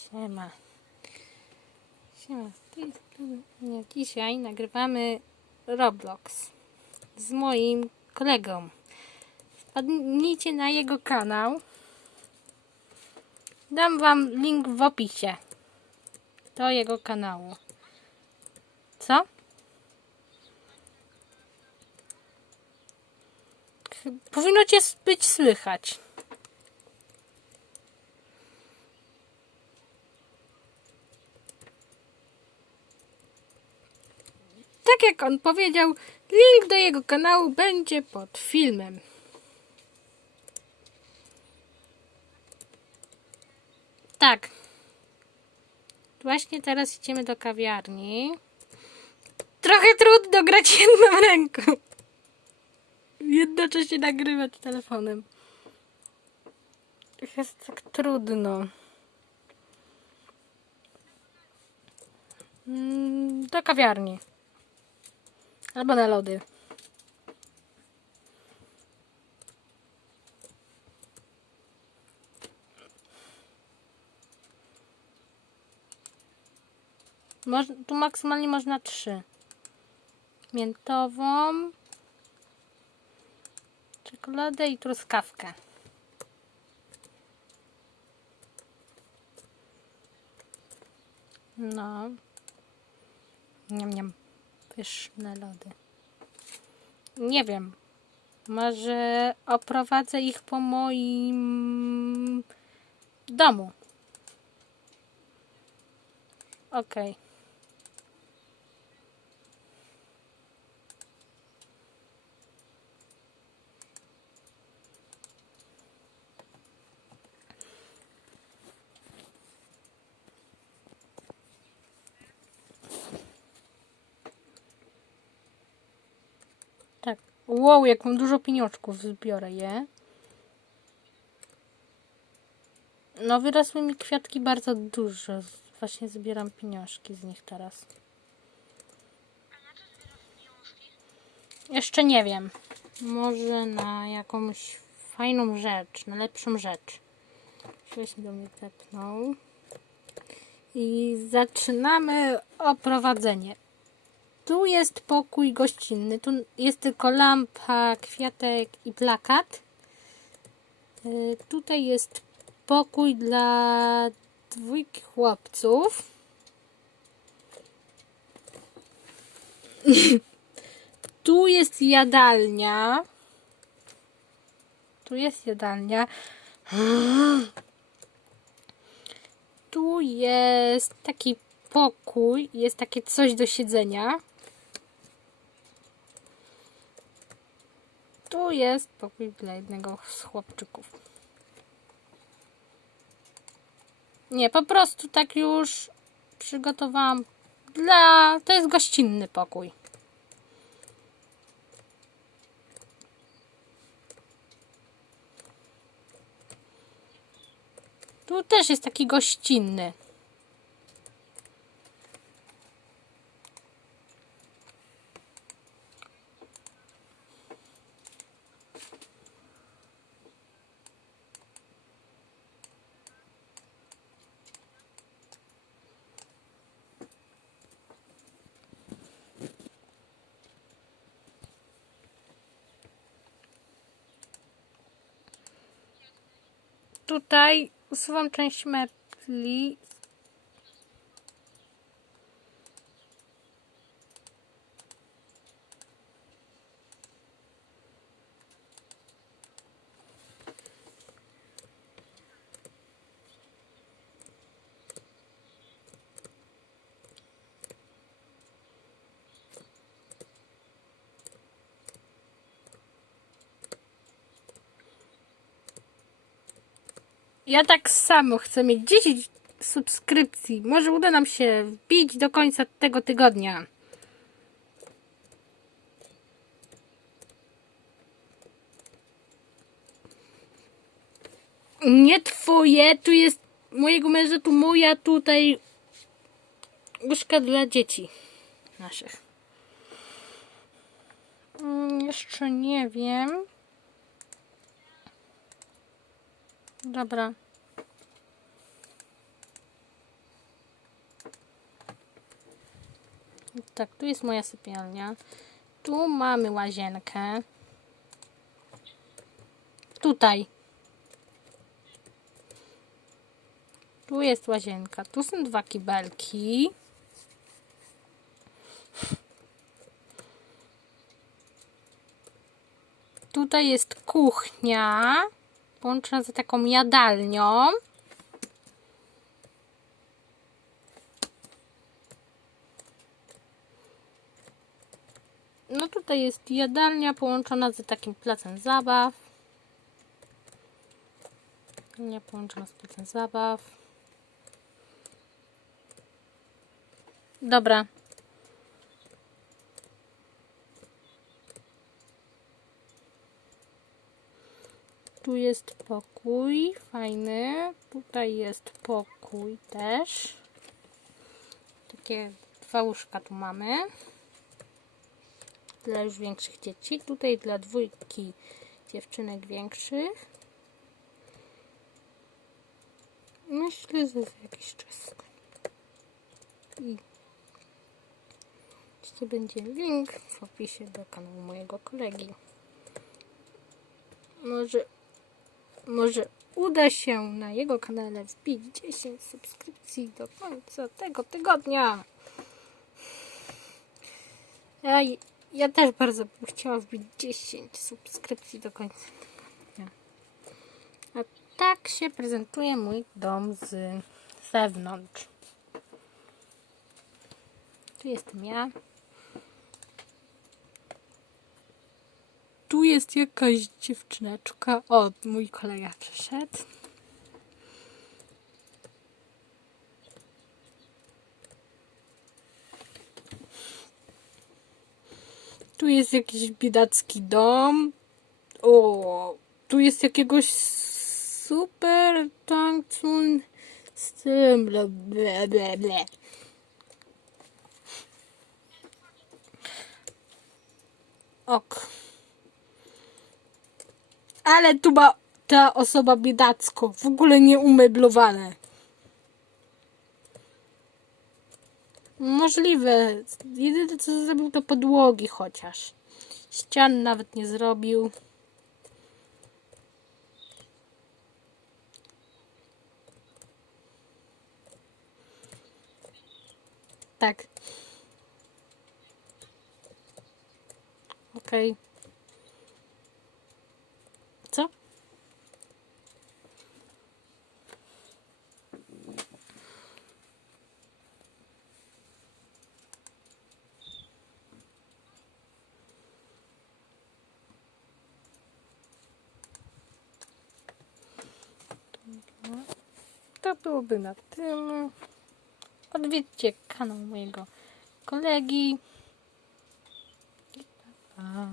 Siema. Siema. Dzisiaj nagrywamy Roblox z moim kolegą. Wpadnijcie na jego kanał. Dam wam link w opisie do jego kanału. Co? Powinno cię być słychać. Tak jak on powiedział, link do jego kanału będzie pod filmem. Tak. Właśnie teraz idziemy do kawiarni. Trochę trudno grać jedną ręką. Jednocześnie nagrywać telefonem. Jest tak trudno. Mm, Do kawiarni. Albo na lody. Tu maksymalnie można trzy. Miętową, czekoladę i truskawkę. No. Niam, niam. Pyszne lody. Nie wiem. Może oprowadzę ich po moim domu. Okej. Tak. Wow, jak mam dużo pieniążków, zbiorę je. No, wyrosły mi kwiatki bardzo dużo. Właśnie zbieram pieniążki z nich teraz. Jeszcze nie wiem. Może na jakąś fajną rzecz, na lepszą rzecz. Ktoś do mnie tepnął. I zaczynamy oprowadzenie. Tu jest pokój gościnny. Tu jest tylko lampa, kwiatek i plakat. Y, Tutaj jest pokój dla dwójki chłopców. tu jest jadalnia. Tu jest jadalnia. Tu jest taki pokój, jest takie coś do siedzenia. Tu jest pokój dla jednego z chłopczyków. Nie, po prostu tak już przygotowałam dla... To jest gościnny pokój. Tu też jest taki gościnny. Tutaj usuwam część mebli. Ja tak samo chcę mieć 10 subskrypcji. Może uda nam się wbić do końca tego tygodnia. Nie twoje, tu jest mojego męża, tu moja, tutaj łóżka dla dzieci naszych. Mm, Jeszcze nie wiem. Dobra. Tak, tu jest moja sypialnia. Tu mamy łazienkę. Tutaj. Tu jest łazienka. Tu są dwa kibelki. Tutaj jest kuchnia połączona z taką jadalnią. No tutaj jest jadalnia połączona z takim placem zabaw. Nie połączona z placem zabaw. Dobra. Tu jest pokój, fajny. Tutaj jest pokój też. Takie dwa łóżka tu mamy. Dla już większych dzieci. Tutaj dla dwójki dziewczynek większych. Myślę, że za jakiś czas. I będzie link w opisie do kanału mojego kolegi. Może może uda się na jego kanale wbić 10 subskrypcji do końca tego tygodnia. Ja, ja też bardzo bym chciała wbić 10 subskrypcji do końca tygodnia. A tak się prezentuje mój dom z zewnątrz. Tu jestem ja. Jest jakaś dziewczyneczka. O, mój kolega przyszedł. Tu jest jakiś biedacki dom. O, tu jest jakiegoś super tankcun z tym. Ok. Ale tu ma ta osoba biedacko. W ogóle nie umeblowane. Możliwe. Jedyne co zrobił to podłogi chociaż. Ścian nawet nie zrobił. Tak. Okej. Co? To byłoby na tym. Odwiedźcie kanał mojego kolegi. Pa.